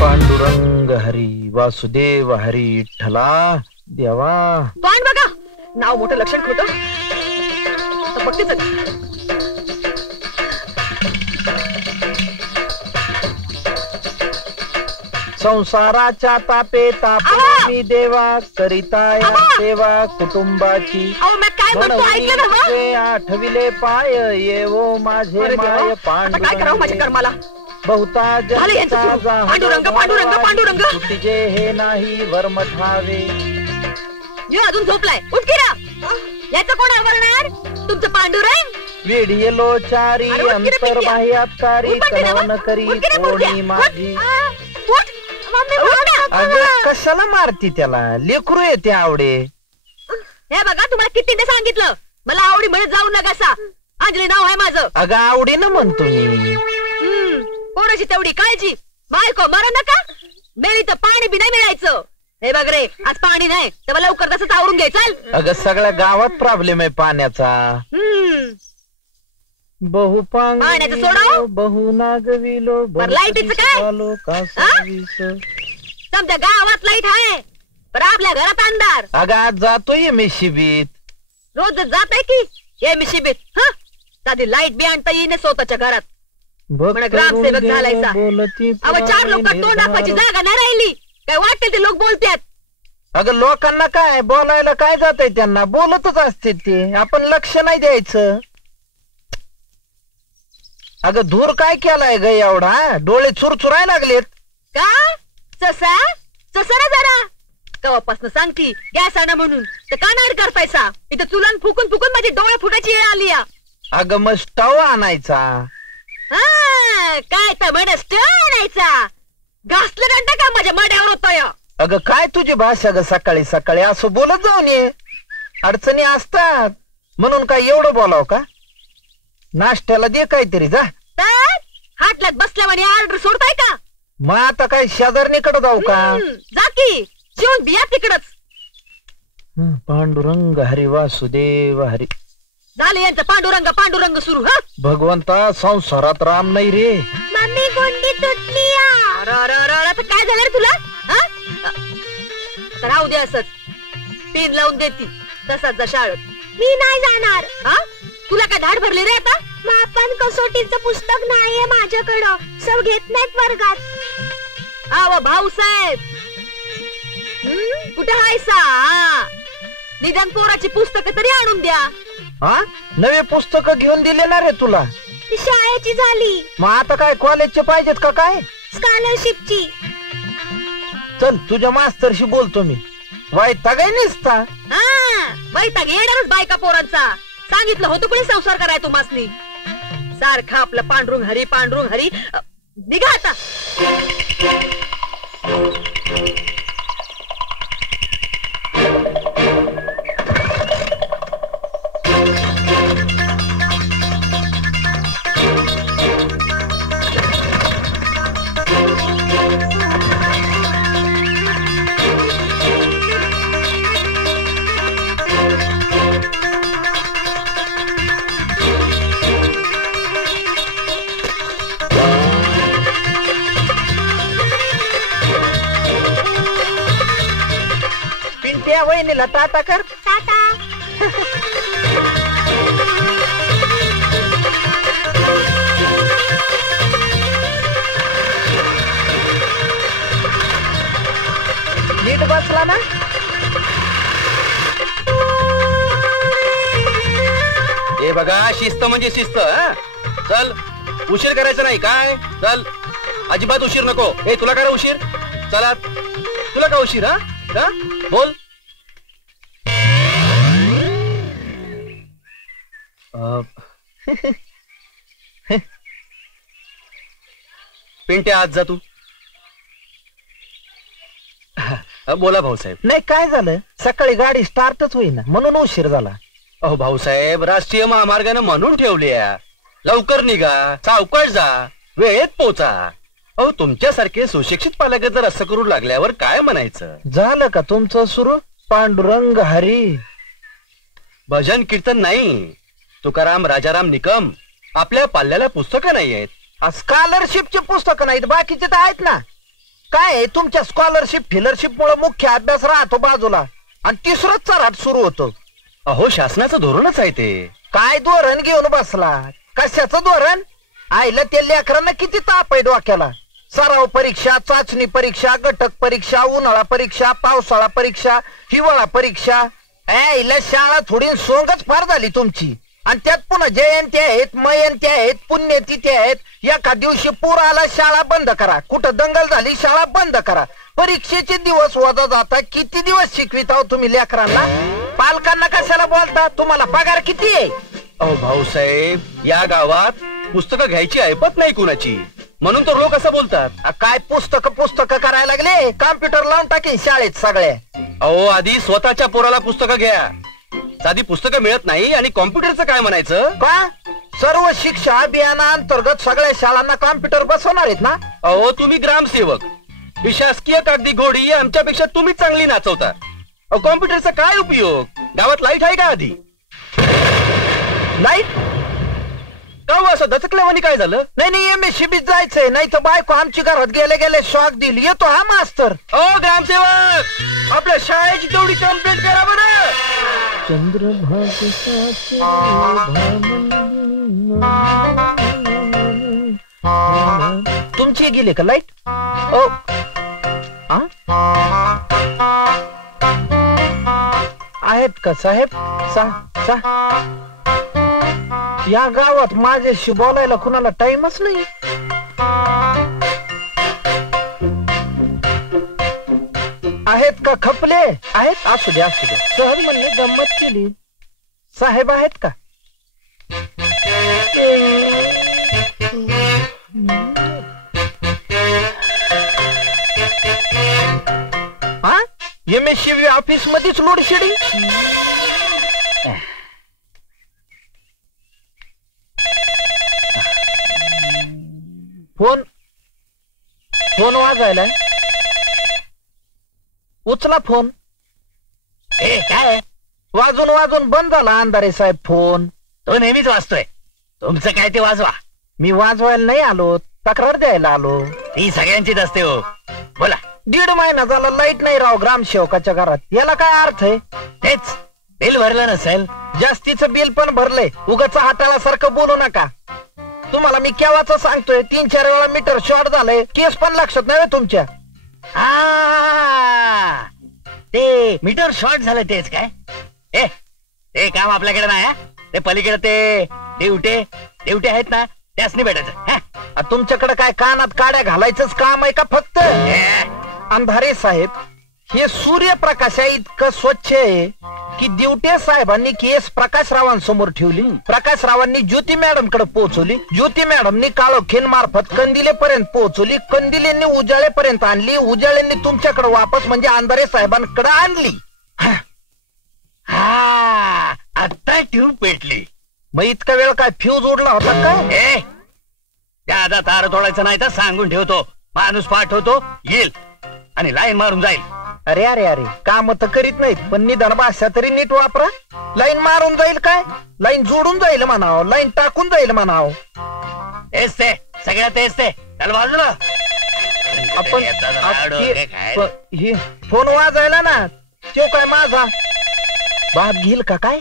पांडुरंग हरी वासुदेव हरी विठ्ठला देवा. तोंड बघा, नाव मोठं लक्षण खोटं. बघतेच संसाराच्या तापे तापी देवा करिता या सेवा कुटुंबाची. आठविले पाय येवो माझे माय पांडुरंग. बहुता पांडुरंग पांडुरंग पांडुरंग तुझे हे नाही वर्मठावे. अजून झोपलाय, उठ की रा. याचं कोण आवरणार? तुमचं पांडुरंग. वेढियलो चारी अंतर बाह्यातकारी कळवण करी कोणी माझी. कशाला मारती त्याला? लेकरू येते आवडे. हे बघा, तुम्हाला कितीने सांगितलं मला आवडी म्हणत जाऊ नका. अंजली नाव आहे माझं. अगं आवडीनं म्हणतो मी. पोराची तेवढी काळजी. बायको मरा नका. मेली तर पाणी बी नाही मिळायचं. हे बघ रे, आज पाणी नाही तर लवकर तसंच आवरून घे. चल. अगं सगळ्या गावात प्रॉब्लेम आहे पाण्याचा. बहुपांग पाण्याचं सोडव. बहु नागविलो लाईटीचं काय? तुमच्या गावात लाईट आहे पण आपल्या घरात अंधार. अगं आज जातोय मी शिबीत. रोज जात आहे की ये मी शिबीत. साधी लाईट बी आणता येईन स्वतःच्या घरात. ग्रामसेवक झालायचा. अव 4 लोक तोंड दाखवायची जागा नाही राहिली. काय वाटेल ते लोक बोलतात. अगं लोकांना काय बोलायला काय जातंय? त्यांना बोलतच असते ते. आपण लक्ष नाही द्यायचं. अगं धूर काय केलाय ग एवढा? डोळे चुरचुराय लागलेत का? चसा चसा ना जरा. कवापासून सांगती गॅस आणा म्हणून तर का नाड करतायसा? इथं चुलन फुकून फुकून माझे डोळे फुटायची वेळ आली. अगं मग स्टव आणायचा. काय तर म्हण स्टव आणायचा? घासलं घंटा का माझ्या मड्यावर होतोय? अगं काय तुझी भाषा ग? सकाळी सकाळी असं बोलत जाऊन ये. अडचणी असतात म्हणून काय एवढं बोलाव का? नाश्त्याला दे काहीतरी जा. हाटल्यात बसल्यावर ऑर्डर सोडताय का? मग आता काय शेजारणीकडे जाऊ का? जा की जेवण बिया तिकडच. पांडुरंग हरी वासुदेव हरी. झाले यांचं पांडुरंग पांडुरंग सुरू. भगवंता संसारात राम नाही रे. मम्मी गोंडी तुटली. काय झालं रे तुला? राहू दे असच. पिन लावून देती तसाच जा शाळेत. मी नाही जाणार. तुला काय धाड भरली रे आता? आपण कसोटीचं पुस्तक नाहीये माझ्याकडं. सब घेत नाहीत वर्गात. आव भाऊसाहेब कुठे हायसा? निदान पोराची पुस्तकं तरी आणून द्या. नवे पुस्तक घेऊन दिले ना रे तुला? ती शाळेची झाली. मग आता काय कॉलेजचे पाहिजेत का काय? स्कॉलरशिपची. चल तुझ्या मास्तरशी बोलतो मी. वैताग आहे नुसता. वैताग येणारच बायका पोरांचा. सांगितलं होतं कोणी संसार कराय तुम्हासनी. सारखा आपलं पांडुरंग हरी पांडुरंग हरी. निघा आता. वहिनीला टाटा कर. टाटा. नीट बसला ना? हे बघा शिस्त म्हणजे शिस्त. चल उशीर करायचा नाही काय? चल अजिबात उशीर नको. हे तुला काय उशीर? चला तुला काय उशीर? हा बोल. पिंट्या आज जा तू. बोला भाऊसाहेब. नाही काय झालं? सकाळी गाडी स्टार्टच होईना म्हणून उशीर झाला. अहो भाऊसाहेब राष्ट्रीय महामार्गाने म्हणून ठेवली. लवकर निघा, सावकाश जा, वेळेत पोचा. अहो तुमच्यासारखे सुशिक्षित पालक जर असं करू लागल्यावर काय म्हणायचं? झालं का तुमचं सुरू? पांडुरंग हरी. भजन कीर्तन नाही. तुकाराम राजाराम निकम आपल्या पाल्याला पुस्तकं नाही आहेत. स्कॉलरशिपचे पुस्तक नाहीत, बाकीचे तर आहेत ना. काय आहे, तुमच्या स्कॉलरशिप फिलरशिप मुळे मुख्य अभ्यास राहतो बाजूला आणि तिसरंच चराट सुरू होतो. अहो शासनाचं धोरणच आहे ते. काय धोरण घेऊन बसला? कशाचं धोरण? आईला ते लेकरांना किती ताप आहे डोक्याला. सराव परीक्षा, चाचणी परीक्षा, घटक परीक्षा, उन्हाळा परीक्षा, पावसाळा परीक्षा, हिवाळा परीक्षा. आईला शाळा थोडी सोंगच फार झाली तुमची. आणि त्यात पुन्हा जयंती आहेत, मयंती आहेत, पुण्यतिथी आहेत. एका दिवशी पूर आला शाळा बंद करा, कुठं दंगल झाली शाळा बंद करा. परीक्षेचे दिवस वजा जाता. किती दिवस शिकविता तुम्ही लेकरांना? पालकांना कशाला बोलता? तुम्हाला पगार किती आहे? अहो भाऊसाहेब, या गावात पुस्तकं घ्यायची ऐपत नाही कुणाची, म्हणून तर लोक असं बोलतात. काय पुस्तक करायला लागले? कॉम्प्युटर लावून टाकीन शाळेत सगळ्या. अहो आधी स्वतःच्या पोराला पुस्तकं घ्या. साधी पुस्तकं मिळत नाही आणि कॉम्प्युटरचं काय म्हणायचं? का सर्व शिक्षा अभियानाअंतर्गत सगळ्या शाळांना कॉम्प्युटर बसवणार आहेत ना? अहो तुम्ही ग्रामसेवक, ही शासकीय कागदी घोडी आमच्यापेक्षा तुम्ही चांगली नाचवता. अहो कॉम्प्युटरचा काय उपयोग? गावात लाईट आहे का आधी? लाईट? का हो असं दचकल्यावानी काय झालं? नाही MSCB जायचंय, नाही तर बायको आमची घरात गेले शॉक दिल. येतो हा मास्तर. ओ ग्रामसेवक, आपल्या शाळेची तेवढी कंप्लेंट करा बरं. तुमची गेली का लाईट? ओ आहेत का साहेब? या गावात माझ्याशी बोलायला कुणाला टाइमच नाही. आहेत का खपले? आहेत? असू द्या सहज म्हणले, गंमत केली. साहेब आहेत का? हा, MSCB ऑफिस मध्येच लोड शेडिंग. फोन वाजायलाय. उचला फोन. काय वाजून बंद झाला अंधारे साहेब फोन. तो नेहमीच वाजतोय. तुमचं काय ते वाजवा. मी वाजवायला नाही आलो, तक्रार द्यायला आलो. ती सगळ्यांचीच असते हो. बोला. 1.5 महिना झाला लाईट नाही राव ग्रामसेवकाच्या घरात. याला काय अर्थ आहे? तेच बिल भरलं नसेल. जास्तीचं बिल पण भरलंय. उगाच हाताळासारखं बोलू नका. तुम्हाला मी केव्हाच सांगतोय, 3-4 वेळा मीटर शॉर्ट झालंय. केस पण लक्षात नाही तुमच्या. ते मीटर शॉर्ट झालं तेच काय? ते काम आपल्याकडे नाही. ते पलीकडे ते देवटे आहेत ना, त्यासनी भेटायचं. तुमच्याकडे काय कानात काड्या घालायचंच काम आहे का फक्त? अंधारे साहेब, हे सूर्यप्रकाश इतकं स्वच्छ आहे की दिवटे साहेबांनी केस प्रकाशरावांसमोर ठेवली. प्रकाशरावांनी ज्योती मॅडम कडे पोहोचवली. ज्योती मॅडमनी काळोखीन मार्फत कंदिलेपर्यंत पोहोचवली. कंदिलेंनी उजाळेपर्यंत आणली. उजाळेंनी तुमच्याकडे वापस म्हणजे अंधारे साहेबांकडे आणली. आता ट्यूब पेटली. मग इतका वेळ काय फ्यूज उडला होता काय? त्याचा तार तोडायचं नाही तर सांगून ठेवतो. माणूस पाठवतो, येईल आणि लाईन मारून जाईल. अरे काम तर करीत नाहीत, पण निदान भाषा तरी नीट वापरा. लाईन मारून जाईल काय? लाईन जोडून जाईल म्हणावं, लाईन टाकून जाईल म्हणावं. तेच ते सगळ्या तेच ते. त्याला बाजूला. आपण फोन वाजायला ना, तो काय माझा बाप घेईल का काय?